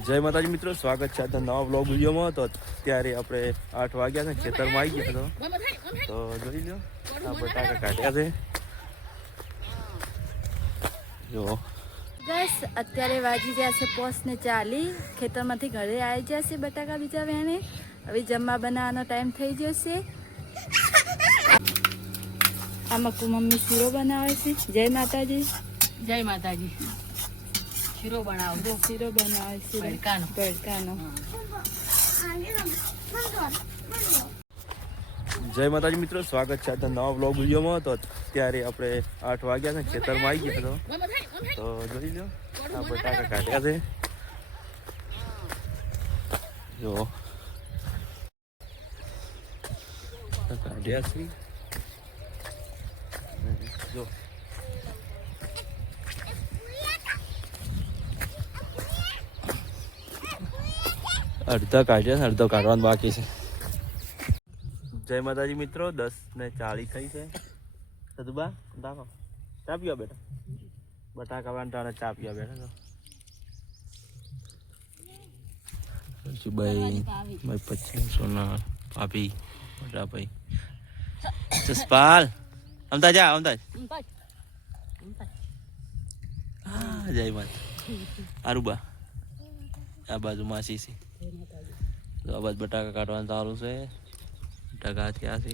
જય માતાજી મિત્રો, સ્વાગત છે આજના નવા બ્લોગ વિડીયોમાં. તો અત્યારે આપણે 8 વાગ્યા છે, ખેતરમાં આવી ગયા તો જોઈ લો આ બટાકા કાઢ્યા છે. જો બસ અત્યારે વાજી જશે 5:40. ખેતરમાંથી ઘરે આવી જશે બટાકા બીજા વેણે. હવે જમવા બનાવવાનો ટાઈમ થઈ જશે. આ મક્કુ મમ્મી શીરો બનાવે છે. જય માતાજી. જય માતાજી. શીરો બનાવો. શીરો બનાવે છે ભડકાનો. જય માતાજી મિત્રો, સ્વાગત છે આજના નવા બ્લોગ વિડીયોમાં. તો અત્યારે આપણે 8 વાગ્યા છે, ખેતરમાં આવી ગયા તો જોઈ લો આ બટાકા કાઢ્યા છે. જો કાઢ્યા છે. જો અડધા કાઢ્યા છે, અડધો કાઢવાનું બાકી છે. જય માતાજી મિત્રો, 10:40 થઈ છે. સદુબા દાખો ચા પીવા બેટા. બટાકા વાંટાને ચા પીવા બેઠા તો ભાઈ પછી સોના ભાભી મોટા ભાઈ જસપાલ અમતા જા અમતા. જય માતા. આરુબા આ બાજુ માસી છે. આ બાજુ બટાકા કાઢવાનું સારું છે. બટાકા થયા છે.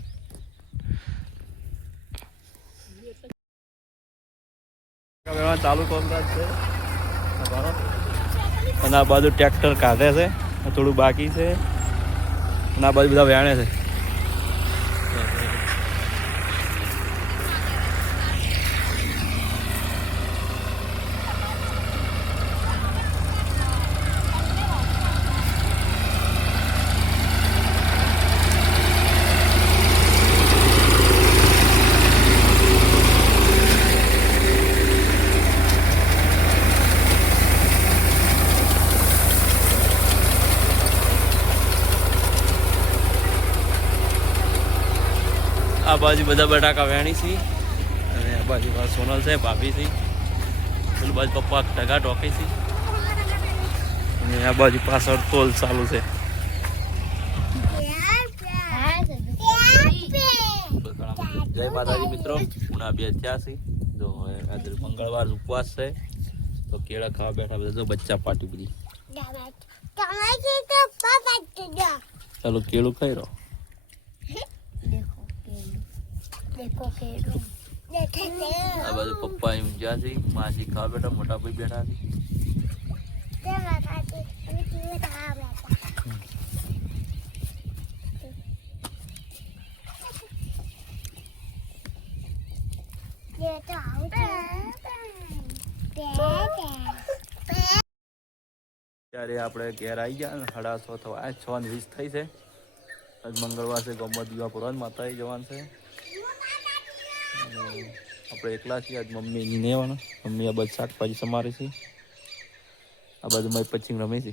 ચાલુ કામકાજ છે અને આ બાજુ ટ્રેક્ટર કાઢે છે, થોડું બાકી છે અને આ બાજુ બધા વેણે છે. આ બાજુ બધા બટાકા વેણી છે અને આ બાજુ સોનલ છે, ભાભી છે. પેલું બાજુ પપ્પા ટગા ટોકી છે અને આ બાજુ પાછળ તોલ ચાલુ છે. જય માતાજી મિત્રો, ઉના 2:86. જો આજે મંગળવાર ઉપવાસ છે તો કેળા ખાવા બેઠા બધા. જો બચ્ચા પાટી બધી. ચાલો કેળું ખાઈ રહો. આ બાજુ પપ્પા ઊંઝા છે, માસી ખાવા બેઠા, મોટા ભાઈ બેઠા છે. ત્યારે આપણે ઘેર આવી ગયા ને 6:30 થવા 6:20 થઈ છે. આજ મંગળવાર છે, ગોમત દીવા પુરાણ માતા જવાન છે. આપણે એકલા છીએ આજ. મમ્મી નહીં આવવાના. મમ્મી આ બાજુ શાકભાજી સમારે છે. આ બાજુ મારી પચ્છી રમે છે.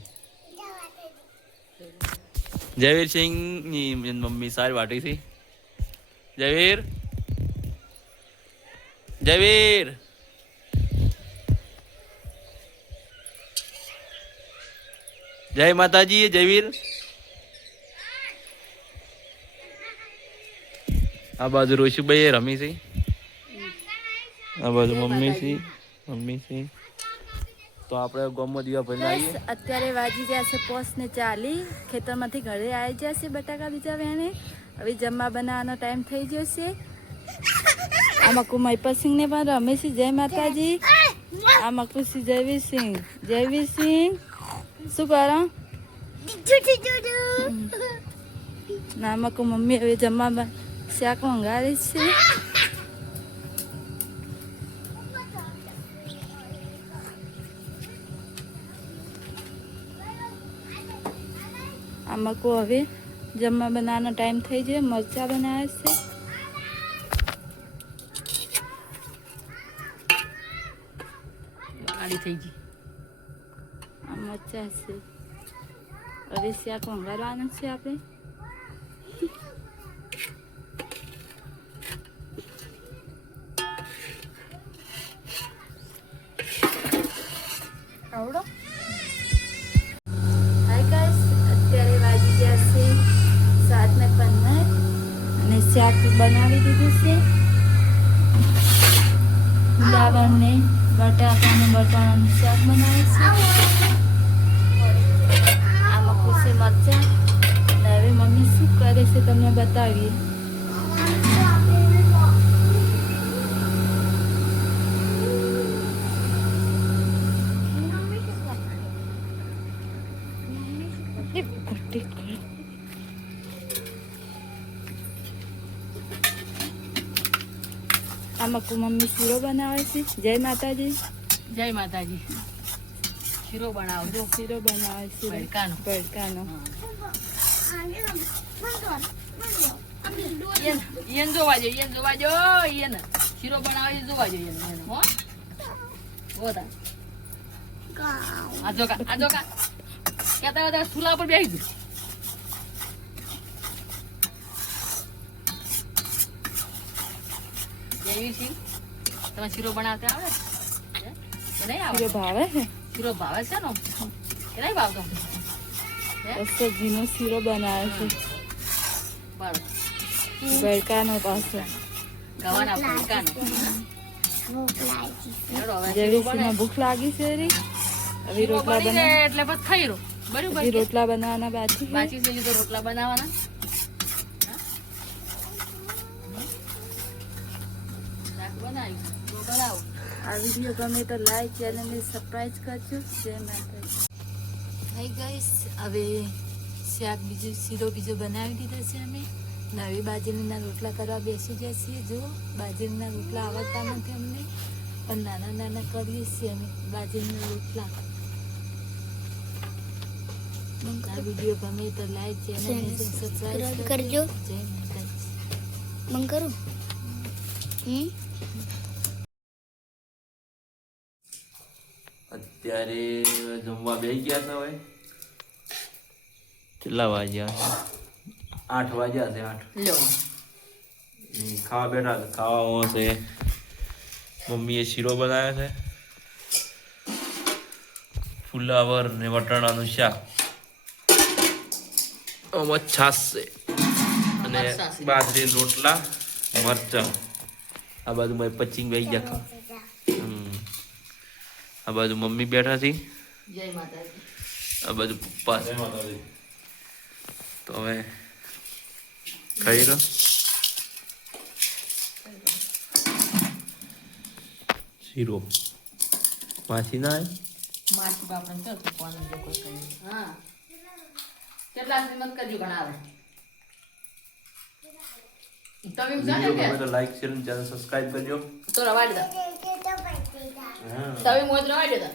જયવીર સિંહ ની મમ્મી સારી વાટી છે. જયવીર જયવીર જય માતાજી. જયવીર આ બાજુ રોશુભાઈ રમી છે. આ બાજુ મમ્મી છે. તો આપણે ગોમો દીવા ભરીને આવીએ. અત્યારે વાજી જશે 5:40. ખેતરમાંથી ઘરે આવી જશે બટાકા બીજા વેણે. હવે જમવા બનાવવાનો ટાઈમ થઈ જશે. આ મક્કુ મહિપતસિંહ ને પણ રમે છે. જય માતાજી. આ મક્કુ છે જયવીરસિંહ. જયવીરસિંહ શું કરો? ના મક્કુ મમ્મી હવે જમવા શાક મંગાવી છે. આ મક્કુ હવે જમવા બનાવવાનો ટાઈમ થઈ જાય. મરચા બનાવે છે. આડી થઈ ગઈ. આ મરચા છે. હવે શાક મંગાવવાનું છે આપણે. આવડો શાક બનાવી દીધું છે. ફુલાવર ને બટાટાનું શાક બનાવે છે. આમાં ખુશી મરચા. હવે મમ્મી શું કરે છે તમને બતાવીએ. આમાં મમ્મી શીરો બનાવે છે. જય માતાજી. જય માતાજી. શીરો બનાવજો. શીરો બનાવે છે ભડકાનો. ભડકાનો. ઈયન જોવા જો ઈયન શીરો બનાવે જોવા જો ઈયન હો બોતા આજો કા કેતા ચૂલા પર બેસી ગયો. જેવી છે તમે શીરો બનાવતા આવડે કે નહીં આવડે? શીરો ભાવે છે. શીરો ભાવે છે ને કે નહીં ભાવતો? રસોજીનો શીરો બનાવે છે. બરાબર. ભડકાનો પાછો. ગવાના ભડકાનો. જવેશીમાં ભૂખ લાગી છે રી. હવે રોટલા બની બનાવ. જાય એટલે બસ ખાઈ રહો. બરાબર હજી રોટલા બનાવવાના બાકી છે. બાકી છે તો રોટલા બનાવવાના. શાક બનાવ્યું તો બનાવો. આ વિડીયો ગમે તો લાઈક ચેનલને સબસ્ક્રાઇબ કરજો. જય માતાજી. હાય ગાઈસ, હવે શાક શીરો બીજો બનાવી દીધો છે અમે. નવી બાજરીના રોટલા કરવા બેસી જાય છીએ. જો બાજરીના રોટલા આવડતા નથી અમને, પણ નાના નાના કરીએ છીએ અમે બાજરીના રોટલા. આ વિડીયો ગમે તો લાઈક ચેનલને સબસ્ક્રાઇબ કરજો. જય માતાજી. બંધ કરું. અત્યારે જમવા બેસી ગયા છે. હવે કેટલા વાગ્યા? 8 વાગ્યા છે. 8 લ્યો ખાવા બેઠા છે. ખાવામાં છે મમ્મીએ શીરો બનાવ્યો છે, ફુલાવર ને વટાણાનું શાક, આમાં છાશ છે અને બાજરી રોટલા, મરચાં. આ બાજુ મારી પચીંગ બેસી ગયા. આ બાજુ મમ્મી બેઠા છે. જય માતાજી. આ બાજુ પપ્પા છે. તો હવે ખાઈ લો. શીરો માછી ના માછી બાપણ ચાલ તો કોણ જો કોઈ કહે. હા કેટલા શ્રીમંત કરજો બનાવે તમે જાણો કે તો લાઈક શેર અને ચેનલ સબસ્ક્રાઇબ કરજો. તો રવાડી દો. હા તમે મોજ રવાડી દો.